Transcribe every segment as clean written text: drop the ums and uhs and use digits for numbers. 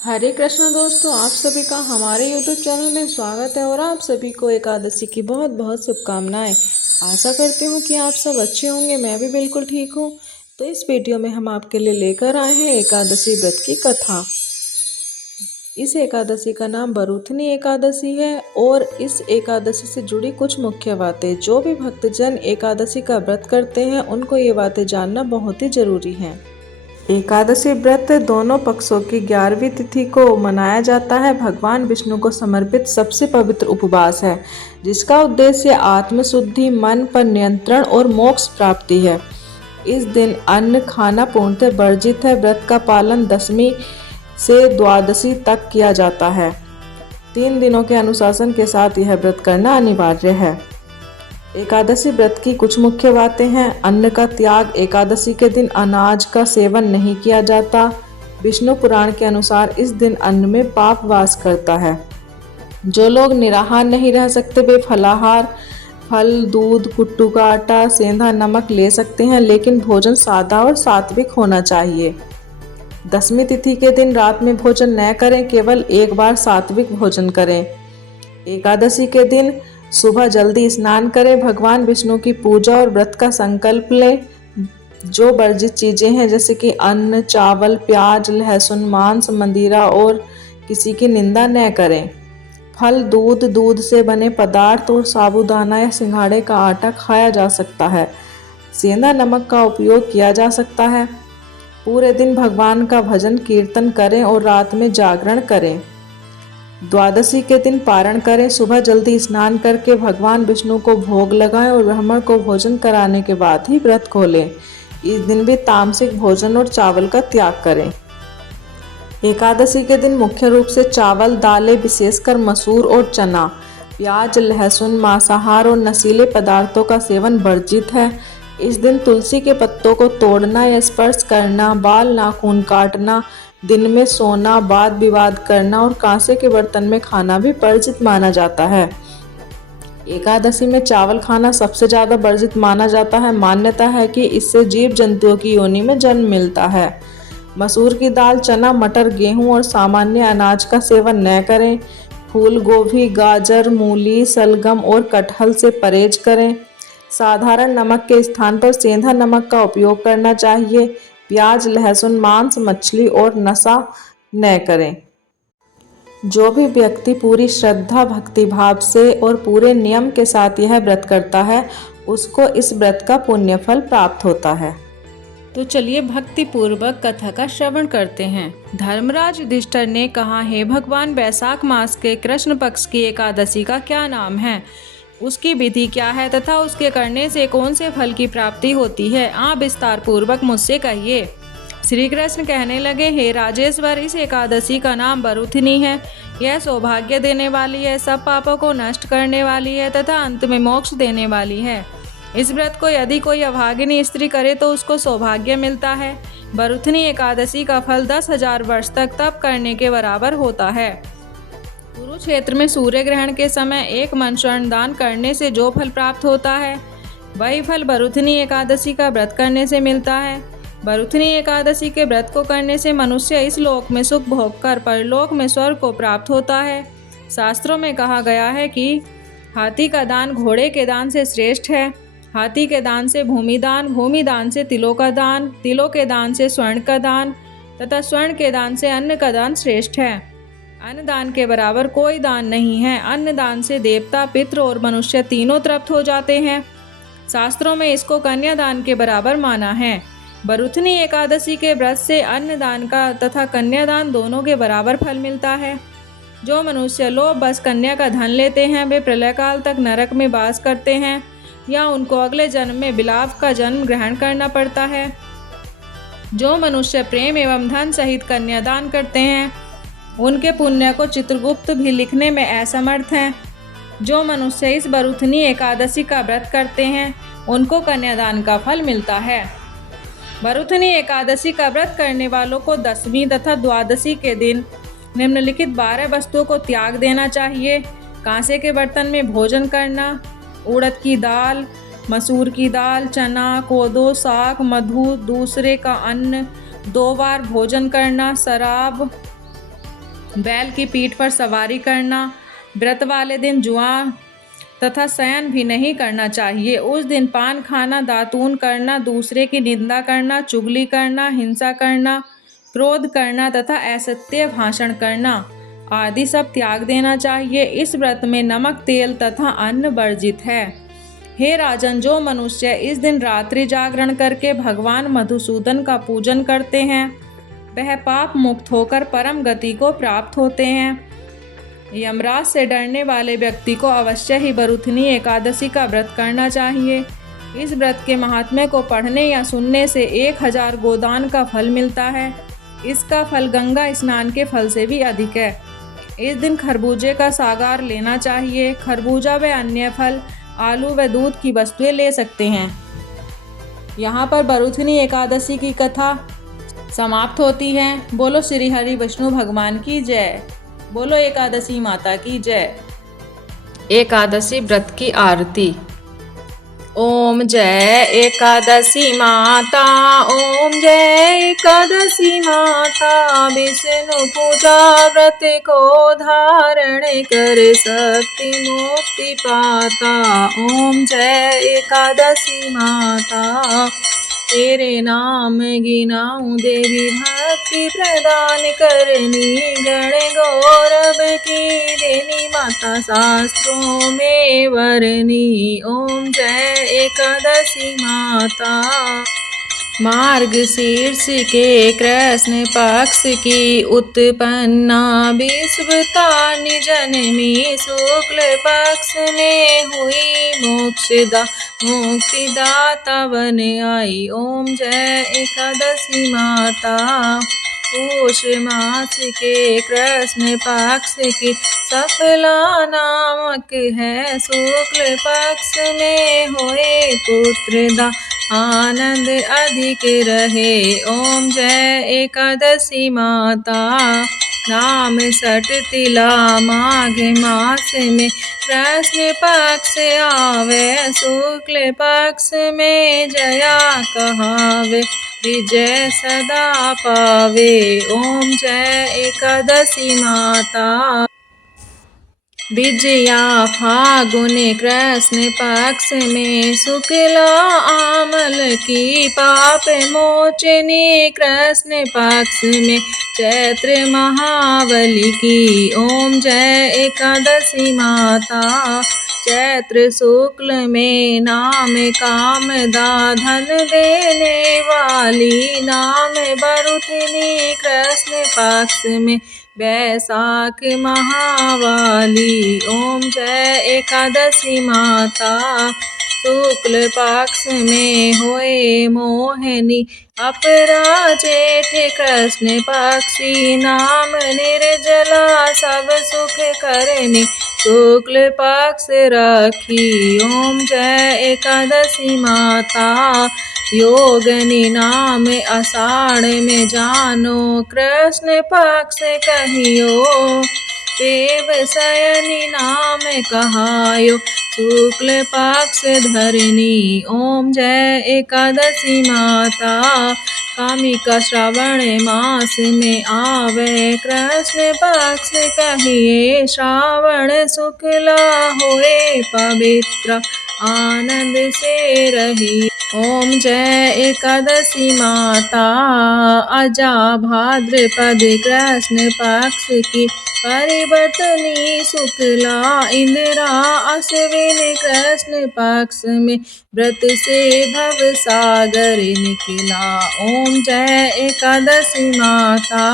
हरे कृष्णा दोस्तों, आप सभी का हमारे YouTube चैनल में स्वागत है और आप सभी को एकादशी की बहुत बहुत शुभकामनाएं। आशा करती हूँ कि आप सब अच्छे होंगे। मैं भी बिल्कुल ठीक हूँ। तो इस वीडियो में हम आपके लिए लेकर आए हैं एकादशी व्रत की कथा। इस एकादशी का नाम बरूथनी एकादशी है और इस एकादशी से जुड़ी कुछ मुख्य बातें। जो भी भक्तजन एकादशी का व्रत करते हैं उनको ये बातें जानना बहुत ही जरूरी है। एकादशी व्रत दोनों पक्षों की 11वीं तिथि को मनाया जाता है। भगवान विष्णु को समर्पित सबसे पवित्र उपवास है, जिसका उद्देश्य आत्मशुद्धि, मन पर नियंत्रण और मोक्ष प्राप्ति है। इस दिन अन्न खाना पूर्णतः वर्जित है। व्रत का पालन दशमी से द्वादशी तक किया जाता है। 3 दिनों के अनुशासन के साथ यह व्रत करना अनिवार्य है। एकादशी व्रत की कुछ मुख्य बातें हैं। अन्न का त्याग। एकादशी के दिन अनाज का सेवन नहीं किया जाता। विष्णु पुराण के अनुसार इस दिन अन्न में पाप वास करता है। जो लोग निराहार नहीं रह सकते वे फलाहार, फल, दूध, कुट्टू का आटा, सेंधा नमक ले सकते हैं, लेकिन भोजन सादा और सात्विक होना चाहिए। दशमी तिथि के दिन रात में भोजन न करें, केवल एक बार सात्विक भोजन करें। एकादशी के दिन सुबह जल्दी स्नान करें, भगवान विष्णु की पूजा और व्रत का संकल्प लें। जो वर्जित चीजें हैं जैसे कि अन्न, चावल, प्याज, लहसुन, मांस, मदिरा और किसी की निंदा न करें। फल, दूध से बने पदार्थ और साबूदाना या सिंघाड़े का आटा खाया जा सकता है। सेंधा नमक का उपयोग किया जा सकता है। पूरे दिन भगवान का भजन कीर्तन करें और रात में जागरण करें। द्वादशी के दिन पारण करें। सुबह जल्दी स्नान करके भगवान विष्णु को भोग लगाएं और ब्राह्मण को भोजन कराने के बाद ही व्रत खोलें। इस दिन भी तामसिक भोजन और चावल का त्याग करें। एकादशी के दिन मुख्य रूप से चावल, दालें, विशेषकर मसूर और चना, प्याज, लहसुन, मांसाहार और नशीले पदार्थों का सेवन वर्जित है। इस दिन तुलसी के पत्तों को तोड़ना या स्पर्श करना, बाल नाखून काटना, दिन में सोना, वाद विवाद करना और कांसे के बर्तन में खाना भी वर्जित माना जाता है। एकादशी में चावल खाना सबसे ज्यादा वर्जित माना जाता है। मान्यता है कि इससे जीव जंतुओं की योनि में जन्म मिलता है। मसूर की दाल, चना, मटर, गेहूं और सामान्य अनाज का सेवन न करें। फूल गोभी, गाजर, मूली, सलगम और कटहल से परहेज करें। साधारण नमक के स्थान पर सेंधा नमक का उपयोग करना चाहिए। प्याज, लहसुन, मांस, मछली और नशा न करें। जो भी व्यक्ति पूरी श्रद्धा, भक्ति भाव से और पूरे नियम के साथ यह व्रत करता है उसको इस व्रत का पुण्य फल प्राप्त होता है। तो चलिए भक्ति पूर्वक कथा का श्रवण करते हैं। धर्मराज युधिष्ठिर ने कहा, हे भगवान, वैशाख मास के कृष्ण पक्ष की एकादशी का क्या नाम है, उसकी विधि क्या है तथा उसके करने से कौन से फल की प्राप्ति होती है, आप विस्तार पूर्वक मुझसे कहिए। श्री कृष्ण कहने लगे, हे राजेश्वर, इस एकादशी का नाम बरूथनी है। यह सौभाग्य देने वाली है, सब पापों को नष्ट करने वाली है तथा अंत में मोक्ष देने वाली है। इस व्रत को यदि कोई अभागिनी स्त्री करे तो उसको सौभाग्य मिलता है। बरूथनी एकादशी का फल 10,000 वर्ष तक तप करने के बराबर होता है। कुरुक्षेत्र में सूर्य ग्रहण के समय 1 मन स्वर्ण दान करने से जो फल प्राप्त होता है वही फल बरूथनी एकादशी का व्रत करने से मिलता है। बरूथनी एकादशी के व्रत को करने से मनुष्य इस लोक में सुख भोग कर परलोक में स्वर्ग को प्राप्त होता है। शास्त्रों में कहा गया है कि हाथी का दान घोड़े के दान से श्रेष्ठ है। हाथी के दान से भूमि दान, भूमि दान से तिलों का दान, तिलों के दान से स्वर्ण का दान तथा स्वर्ण के दान से अन्न का दान श्रेष्ठ है। अन्न दान के बराबर कोई दान नहीं है। अन्न दान से देवता, पितृ और मनुष्य तीनों तृप्त हो जाते हैं। शास्त्रों में इसको कन्यादान के बराबर माना है। बरूथनी एकादशी के व्रत से अन्न दान का तथा कन्यादान दोनों के बराबर फल मिलता है। जो मनुष्य लोभ बस कन्या का धन लेते हैं वे प्रलय काल तक नरक में वास करते हैं या उनको अगले जन्म में बिलाव का जन्म ग्रहण करना पड़ता है। जो मनुष्य प्रेम एवं धन सहित कन्यादान करते हैं उनके पुण्य को चित्रगुप्त भी लिखने में असमर्थ हैं। जो मनुष्य इस बरूथनी एकादशी का व्रत करते हैं उनको कन्यादान का फल मिलता है। बरूथनी एकादशी का व्रत करने वालों को दशमी तथा द्वादशी के दिन निम्नलिखित 12 वस्तुओं को त्याग देना चाहिए। कांसे के बर्तन में भोजन करना, उड़द की दाल, मसूर की दाल, चना, कोदो, साग, मधु, दूसरे का अन्न, 2 बार भोजन करना, शराब, बैल की पीठ पर सवारी करना। व्रत वाले दिन जुआ तथा शयन भी नहीं करना चाहिए। उस दिन पान खाना, दातून करना, दूसरे की निंदा करना, चुगली करना, हिंसा करना, क्रोध करना तथा असत्य भाषण करना आदि सब त्याग देना चाहिए। इस व्रत में नमक, तेल तथा अन्न वर्जित है। हे राजन, जो मनुष्य इस दिन रात्रि जागरण करके भगवान मधुसूदन का पूजन करते हैं, वह पाप मुक्त होकर परम गति को प्राप्त होते हैं। यमराज से डरने वाले व्यक्ति को अवश्य ही बरुथनी एकादशी का व्रत करना चाहिए। इस व्रत के महात्म्य को पढ़ने या सुनने से 1000 गोदान का फल मिलता है। इसका फल गंगा स्नान के फल से भी अधिक है। इस दिन खरबूजे का सागार लेना चाहिए। खरबूजा व अन्य फल, आलू व दूध की वस्तुएं ले सकते हैं। यहाँ पर बरुथनी एकादशी की कथा समाप्त होती है। बोलो श्री हरि विष्णु भगवान की जय। बोलो एकादशी माता की जय। एकादशी व्रत की आरती। ओम जय एकादशी माता, ओम जय एकादशी माता। विष्णु पूजा व्रत को धारण कर शक्ति मुक्ति पाता। ओम जय एकादशी माता। तेरे नाम गिनाऊं देवी भक्ति प्रदान करनी। गण गौरव की देनी माता शास्त्रों में वरनी। ओम जय एकादशी माता। मार्ग शीर्ष के कृष्ण पक्ष की उत्पन्ना विश्वता जन्मी। शुक्ल पक्ष में हुई मोक्षदा मुक्तिदाता बन आई। ओम जय एकादशी माता। पूष मास के कृष्ण पक्ष की सफला नामक है। शुक्ल पक्ष में होए पुत्रदा आनंद अधिक रहे। ओम जय एकादशी माता। नाम सटतिला माघ मास में कृष्ण पक्ष आवे। शुक्ल पक्ष में जया कहावे, विजय सदा पावे। ओम जय एकादशी माता। विजया फागुन कृष्ण पक्ष में शुक्ला आमल की। पाप मोचनी कृष्ण पक्ष में चैत्र महाबली की। ओम जय एकादशी माता। चैत्र शुक्ल में नाम कामदा धन देने वाली। नाम बरुथनी कृष्ण पक्ष में वैशाख महावाली। ओम जय एकादशी माता। शुक्ल पक्ष में होए मोहिनी अपरा जेठ कृष्ण पक्षी। नाम निर्जला सब सुख करनी। शुक्ल पक्ष रखी। ओम जय एकादशी माता। योगनी नाम आषाढ़ में जानो। कृष्ण पक्ष कहियो देव शयनी नाम कहायो। शुक्ल पक्ष धरनी। ओम जय एकादशी माता। कामिका श्रावण मास में आवे। कृष्ण पक्ष कहिए श्रावण शुक्ला होए पवित्र आनंद से रही। ओम जय एकादशी माता। अजा भाद्रपद कृष्ण पक्ष की परिवर्तनी शुक्ला। इंदिरा अश्विन कृष्ण पक्ष में व्रत से भव सागर निकला। ओम जय एकादशी माता।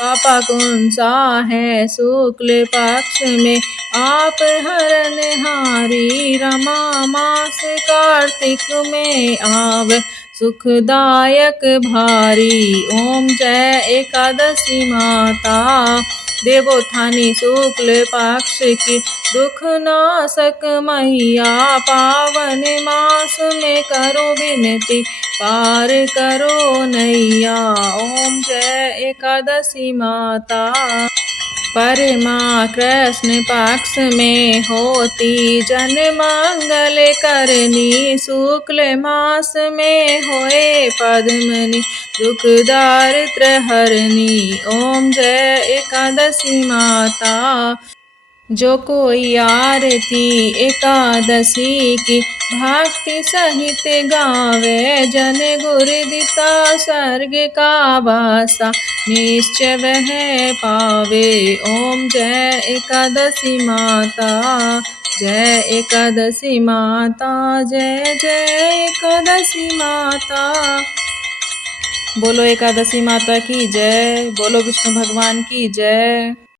पापा कौन सा है शुक्ल पक्ष में आप हरनहारी। रमा मास कार्तिक में आव सुखदायक भारी। ओम जय एकादशी माता। देवोत्थानी शुक्ल पक्ष की दुख नाशक मैया। पावन मास में करो विनती पार करो नैया। ओम जय एकादशी माता। परमा कृष्ण पक्ष में होती जन मंगल करनी, शुक्ल मास में होए पद्मनि दुख दारिद्र हरनी। ओम जय एकादशी माता। जो कोई आरती एकादशी की भक्ति सहित गावे, जन गुर दिता स्वर्ग का वासा निश्चय वह पावे। ओम जय एकादशी माता, जय एकादशी माता, जय जय एकादशी माता। बोलो एकादशी माता की जय, बोलो विष्णु भगवान की जय।